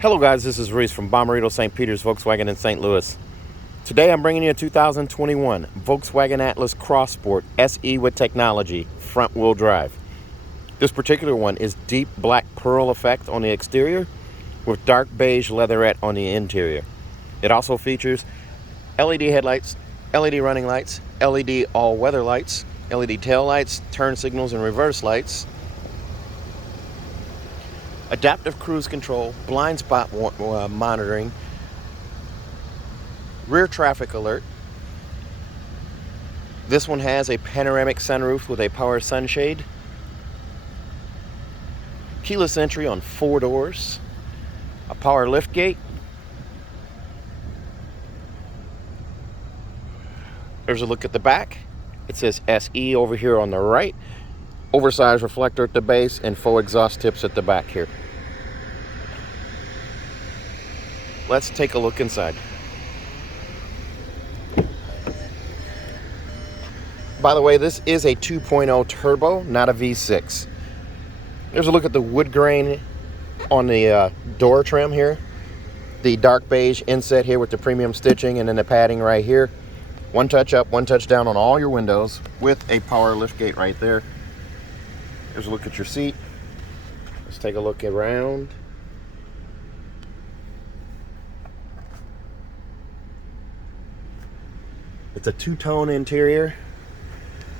Hello guys, this is Reese from Bommarito St. Peter's Volkswagen in St. Louis. Today I'm bringing you a 2021 Volkswagen Atlas Crossport SE with technology, front wheel drive. This particular one is deep black pearl effect on the exterior with dark beige leatherette on the interior. It also features LED headlights, LED running lights, LED all-weather lights, LED tail lights, turn signals and reverse lights, adaptive cruise control, blind spot monitoring, rear traffic alert. This one has a panoramic sunroof with a power sunshade, keyless entry on 4 doors, a power lift gate. There's a look at the back. It says SE over here on the right. Oversized reflector at the base and faux exhaust tips at the back here. Let's take a look inside. By the way, this is a 2.0 turbo, not a V6. There's a look at the wood grain on the door trim here. The dark beige inset here with the premium stitching, and then the padding right here. One touch up, one touch down on all your windows with a power lift gate right there. There's a look at your seat. Let's take a look around. It's a two-tone interior.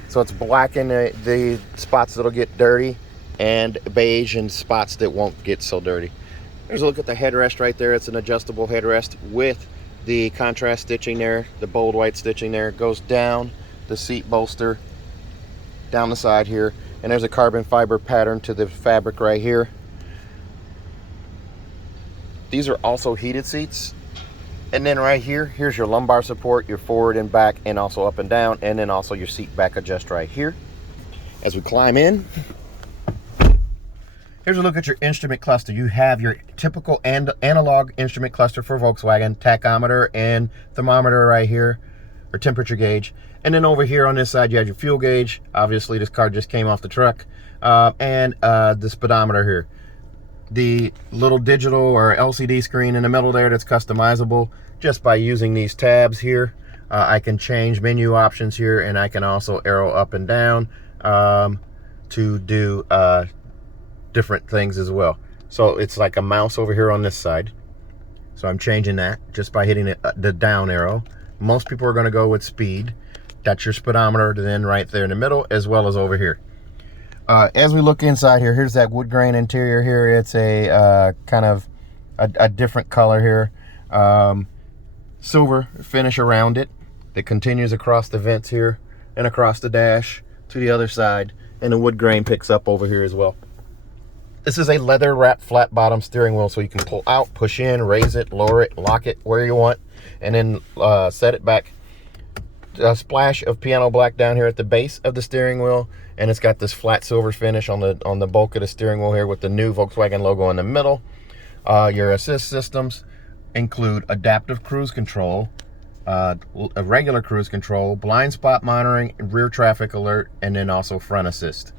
So it's black in the spots that'll get dirty and beige in spots that won't get so dirty. There's a look at the headrest right there. It's an adjustable headrest with the contrast stitching there, the bold white stitching there. It goes down the seat bolster, down the side here. And there's a carbon fiber pattern to the fabric right here. These are also heated seats. And then right here, here's your lumbar support, your forward and back, and also up and down, and then also your seat back adjust right here. As we climb in, here's a look at your instrument cluster. You have your typical analog instrument cluster for Volkswagen, tachometer and thermometer right here, or temperature gauge. And then over here on this side, you have your fuel gauge. Obviously, this car just came off the truck. And the speedometer here. The little digital or LCD screen in the middle there that's customizable just by using these tabs here. I can change menu options here, and I can also arrow up and down to do different things as well. So it's like a mouse over here on this side. So I'm changing that just by hitting the down arrow. Most people are going to go with speed. That's your speedometer then right there in the middle, as well as over here. As we look inside here, here's that wood grain interior here. It's a kind of a different color here. Silver finish around it that continues across the vents here and across the dash to the other side. And the wood grain picks up over here as well. This is a leather wrapped flat bottom steering wheel, so you can pull out, push in, raise it, lower it, lock it where you want, and then set it back. A splash of piano black down here at the base of the steering wheel, and it's got this flat silver finish on the bulk of the steering wheel here with the new Volkswagen logo in the middle. Your assist systems include adaptive cruise control, a regular cruise control, blind spot monitoring, rear traffic alert, and then also front assist.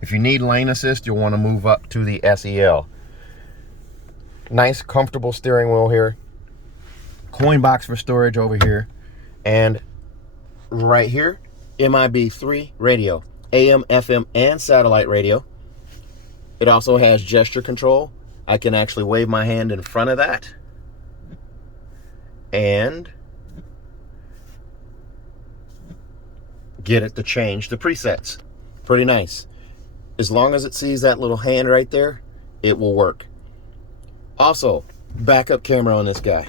If you need lane assist, you'll want to move up to the SEL. Nice comfortable steering wheel here. Coin box for storage over here, and right here, MIB3 radio, AM, FM, and satellite radio. It also has gesture control. I can actually wave my hand in front of that and get it to change the presets. Pretty nice. As long as it sees that little hand right there, it will work. Also, backup camera on this guy.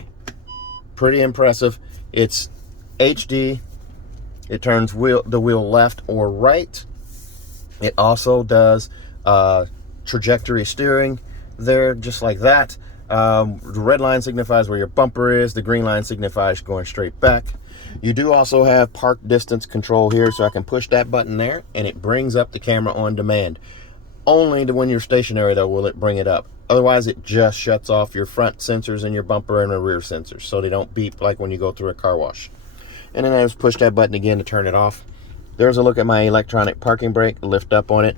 Pretty impressive. It's HD. It turns the wheel left or right. It also does trajectory steering there, just like that. The red line signifies where your bumper is. The green line signifies going straight back. You do also have park distance control here, so I can push that button there, and it brings up the camera on demand. Only when you're stationary, though, will it bring it up. Otherwise, it just shuts off your front sensors and your bumper and the rear sensors, so they don't beep like when you go through a car wash. And then I just push that button again to turn it off. There's a look at my electronic parking brake. Lift up on it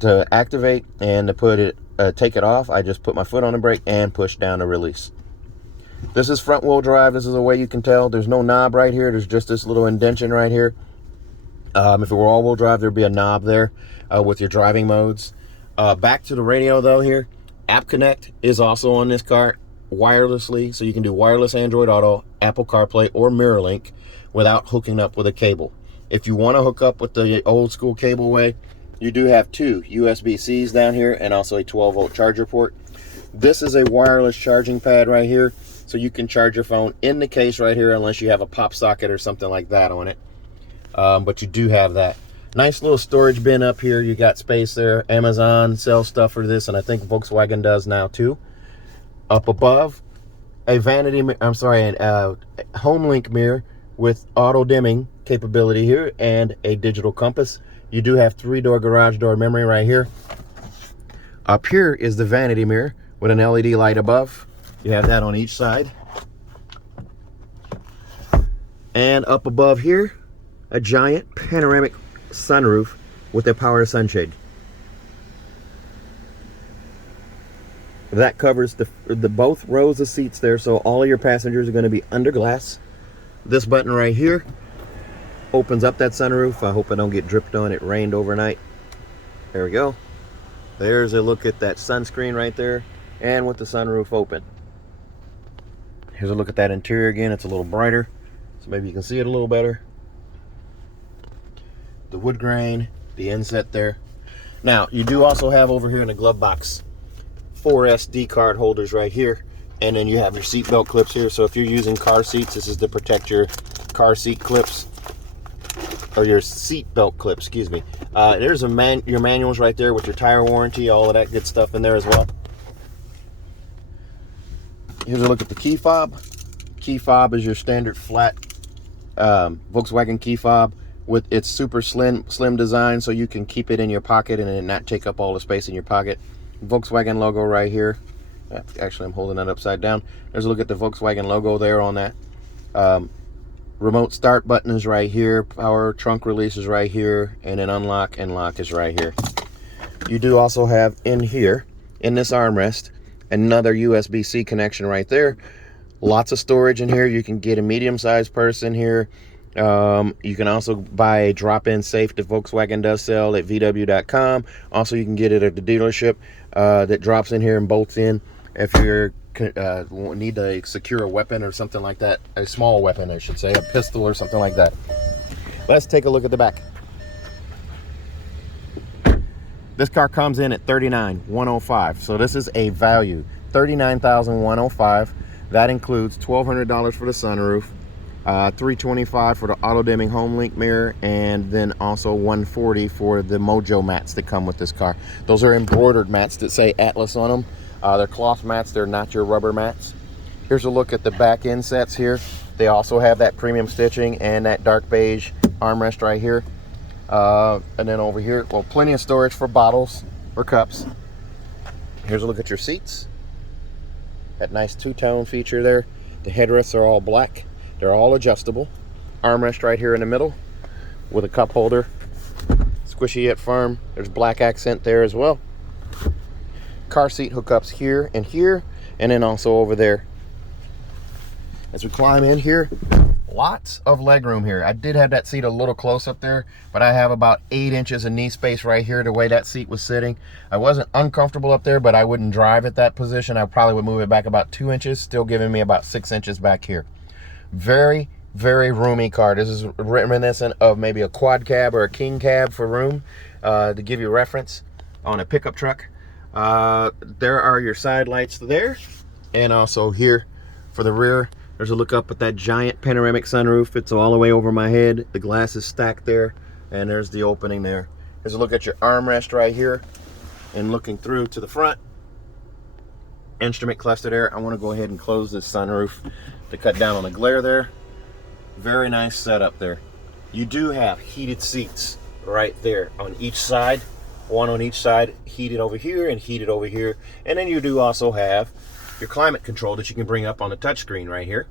to activate and to put it take it off, I just put my foot on the brake and push down to release. This is front wheel drive. This is a way you can tell. There's no knob right here. There's just this little indentation right here. If it were all wheel drive, there'd be a knob there with your driving modes. Back to the radio though here. App Connect is also on this car wirelessly, so you can do wireless Android Auto, Apple CarPlay, or MirrorLink without hooking up with a cable. If you want to hook up with the old school cable way, you do have two USB-Cs down here and also a 12-volt charger port. This is a wireless charging pad right here, so you can charge your phone in the case right here unless you have a pop socket or something like that on it. But you do have that. Nice little storage bin up here. You got space there. Amazon sells stuff for this, and I think Volkswagen does now too. Up above, a HomeLink mirror with auto dimming capability here and a digital compass. You do have 3-door garage door memory right here. Up here is the vanity mirror with an LED light above. You have that on each side. And up above here, a giant panoramic sunroof with a power sunshade. That covers the both rows of seats there, so all of your passengers are going to be under glass. This button right here opens up that sunroof. I hope I don't get dripped on. It rained overnight. There we go. There's a look at that sunscreen right there, and with the sunroof open. Here's a look at that interior again. It's a little brighter, so maybe you can see it a little better. The wood grain, the inset there. Now, you do also have over here in the glove box 4 SD card holders right here, and then you have your seat belt clips here. So if you're using car seats, this is to protect your car seat clips, or your seat belt clips, excuse me. There's your manuals right there with your tire warranty, all of that good stuff in there as well. Here's a look at the key fob. Key fob is your standard flat Volkswagen key fob with its super slim design, so you can keep it in your pocket and it not take up all the space in your pocket. Volkswagen logo right here. Actually, I'm holding that upside down. There's a look at the Volkswagen logo there on that. Remote start button is right here. Power trunk release is right here. And then unlock and lock is right here. You do also have in here, in this armrest, another USB-C connection right there. Lots of storage in here. You can get a medium-sized person here. You can also buy a drop-in safe that Volkswagen does sell at VW.com. Also, you can get it at the dealership that drops in here and bolts in if you need to secure a weapon or something like that. A small weapon, I should say, a pistol or something like that. Let's take a look at the back. This car comes in at $39,105, so this is a value. $39,105. That includes $1,200 for the sunroof, $325 for the auto dimming HomeLink mirror, and then also $140 for the Mojo mats that come with this car. Those are embroidered mats that say Atlas on them. They're cloth mats, they're not your rubber mats. Here's a look at the back insets here. They also have that premium stitching and that dark beige armrest right here. And then over here, well, plenty of storage for bottles or cups. Here's a look at your seats. That nice two-tone feature there. The headrests are all black. They're all adjustable. Armrest right here in the middle with a cup holder. Squishy yet firm. There's black accent there as well. Car seat hookups here, and then also over there. As we climb in here, lots of leg room here. I did have that seat a little close up there, but I have about 8 inches of knee space right here the way that seat was sitting. I wasn't uncomfortable up there, but I wouldn't drive at that position. I probably would move it back about 2 inches, still giving me about 6 inches back here. Very, very roomy car. This is reminiscent of maybe a quad cab or a king cab for room, to give you a reference on a pickup truck. There are your side lights there, and also here for the rear. There's a look up at that giant panoramic sunroof. It's all the way over my head. The glass is stacked there, and there's the opening there. There's a look at your armrest right here, and looking through to the front. Instrument cluster there. I want to go ahead and close this sunroof to cut down on the glare there. Very nice setup there. You do have heated seats right there on each side. One on each side, heated over here and heated over here. And then you do also have your climate control that you can bring up on the touchscreen right here.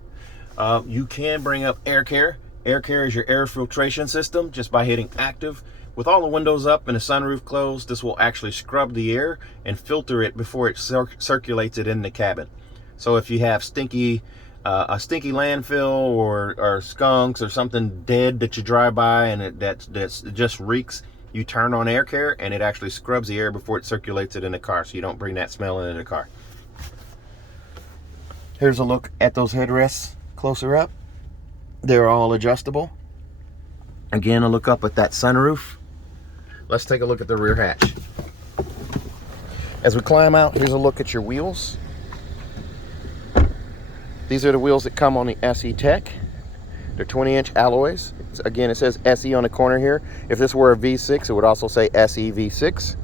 You can bring up air care. Air care is your air filtration system just by hitting active With all the windows up and the sunroof closed, this will actually scrub the air and filter it before it circulates it in the cabin. So if you have a stinky landfill or skunks or something dead that you drive by and it just reeks, you turn on air care and it actually scrubs the air before it circulates it in the car, so you don't bring that smell into the car. Here's a look at those headrests closer up. They're all adjustable. Again, a look up at that sunroof. Let's take a look at the rear hatch. As we climb out, here's a look at your wheels. These are the wheels that come on the SE Tech. They're 20-inch alloys. Again, it says SE on the corner here. If this were a V6, it would also say SE V6.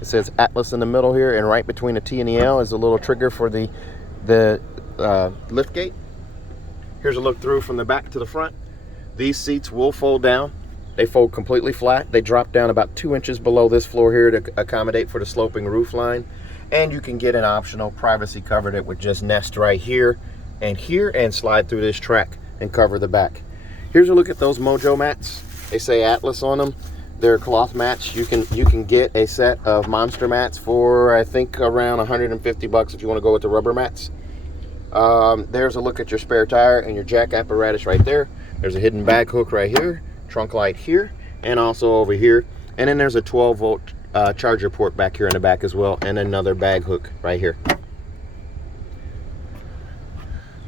It says Atlas in the middle here, and right between the T and the L is a little trigger for the lift gate. Here's a look through from the back to the front. These seats will fold down. They fold completely flat. They drop down about 2 inches below this floor here to accommodate for the sloping roof line. And you can get an optional privacy cover that would just nest right here and slide through this track and cover the back. Here's a look at those Mojo mats. They say Atlas on them. They're cloth mats. You can get a set of monster mats for, I think, around 150 bucks if you want to go with the rubber mats. There's a look at your spare tire and your jack apparatus right there. There's a hidden bag hook right here, trunk light here, and also over here. And then there's a 12-volt charger port back here in the back as well, and another bag hook right here.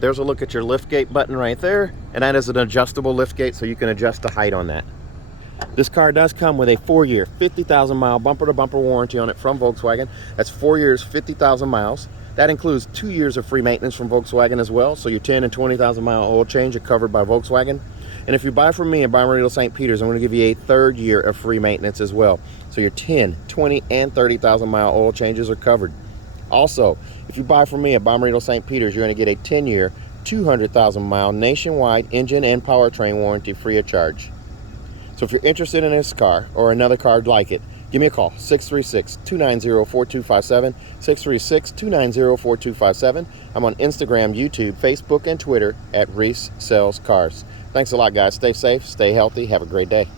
There's a look at your lift gate button right there, and that is an adjustable lift gate, so you can adjust the height on that. This car does come with a 4-year, 50,000-mile bumper-to-bumper warranty on it from Volkswagen. That's 4 years, 50,000 miles. That includes 2 years of free maintenance from Volkswagen as well, so your 10 and 20,000-mile oil change are covered by Volkswagen. And if you buy from me at Bommarito St. Peter's, I'm going to give you a 3rd year of free maintenance as well. So your 10, 20, and 30,000-mile oil changes are covered. Also, if you buy from me at Bommarito St. Peter's, you're going to get a 10-year, 200,000-mile nationwide engine and powertrain warranty free of charge. So if you're interested in this car or another car like it, give me a call, 636-290-4257, 636-290-4257. I'm on Instagram, YouTube, Facebook, and Twitter at Reese Sells Cars. Thanks a lot, guys. Stay safe, stay healthy, have a great day.